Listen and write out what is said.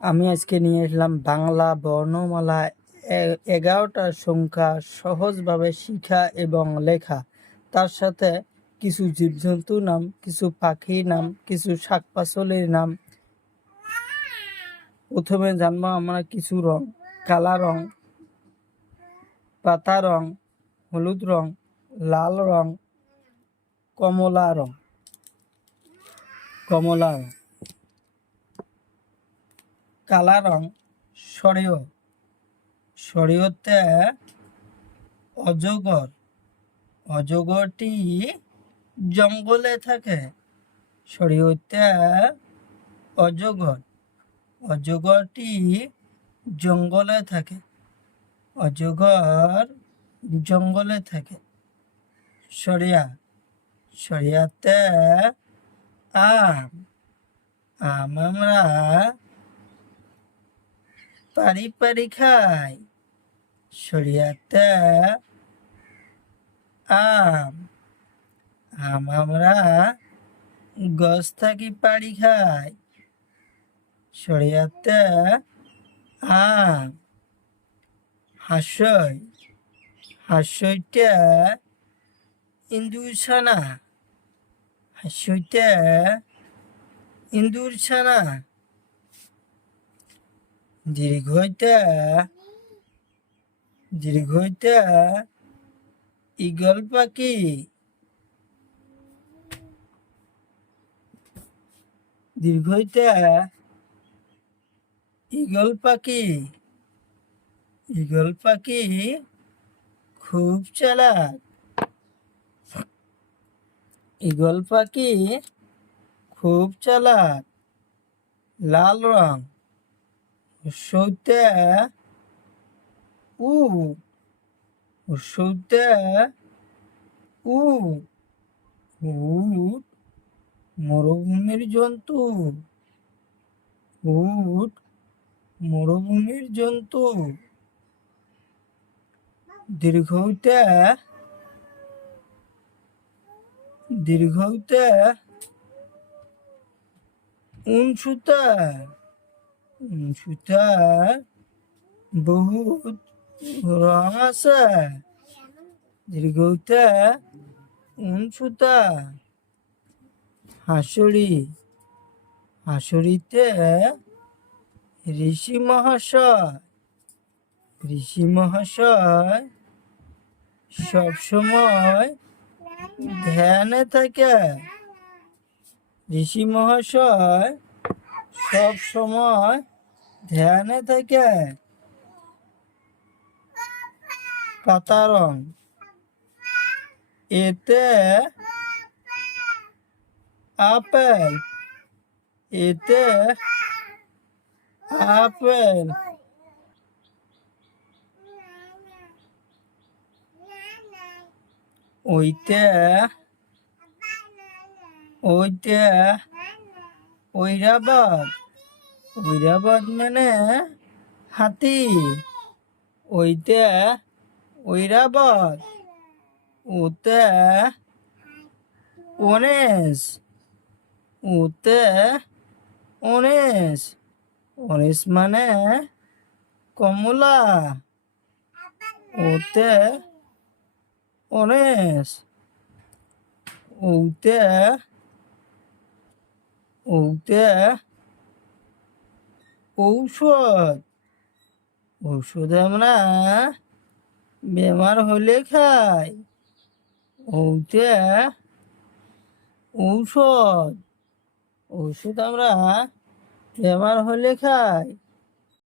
আমি আজকে নিয়ে এসলাম বাংলা বর্ণমালা 11টা সংখ্যা সহজভাবে শিখা এবং লেখা। তার সাথে কিছু জীবজন্তুর নাম, কিছু পাখির নাম, কিছু শাকপাচলির নাম। প্রথমে জানবো আমরা কিছু রং: কালা রং, পাতা রং, হলুদ রং, লাল রং, কমলা রং। কালা রং সরেয়, সরেয়তে অজগর, অজগরটি জঙ্গলে থাকে। সরেয়তে অজগর, অজগরটি জঙ্গলে থাকে। অজগর জঙ্গলে থাকে। সরিয়া, সরিয়াতে আম, আম আমরা পারি পারি খাই। সরিয়াতে আম, আম আমরা গছ থাকি পাড়ি খাই। সরিয়াতে আম। হাস্যই, হাস্যইটা ইন্দুর ছানা, হাস্যইটা ইন্দুর ছানা। দীর্ঘইটা, দীর্ঘইটা ঈগল পাখি। দীর্ঘইটা ঈগল পাখি। ঈগল পাখি খুব চালাক। ঈগল পাখি খুব চালাক। লাল রং সৌতে উট, সৌতে উট, উট মরুভূমির জন্তু। উট মরুভূমির জন্তু। দীর্ঘতে, দীর্ঘতে উনসুতা, উনসুতা বহুত রং আছে। দীর্ঘতে উনসুতা। হাঁসুরি, হাঁসুরিতে ঋষি মহাশয়, ঋষি মহাশয় সবসময় ধ্যানে থাকে। ঋষি মহাশয় সব সময় ধ্যানে থাকে। পাতা রং, এতে আপেল, এতে আপেল। ওইতে, ওইতে ঐরাবত, ঐরাবত মানে হাতি। ওইতে ঐরাবত। ওতে অনেস, ওতে অনেস, অনেস মানে কমলা। ওতে অনেস। ওতে, ওতে ঔষধ, ঔষধ আমরা বেমার হলে খাই। ওতে ঔষধ, ঔষধ আমরা বেমার হলে খাই।